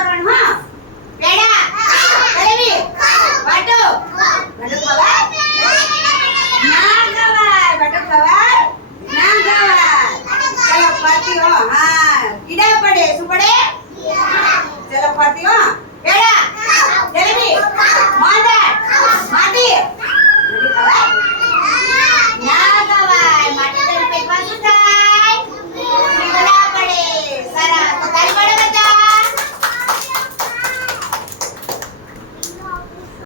કરવાનું હા પેડા જલેબી વાટો વાટો ખવાય ના ખવાય વાટો ખવાય ના ખવાય ચલો પાછી હો હા કીડા પડે શું પડે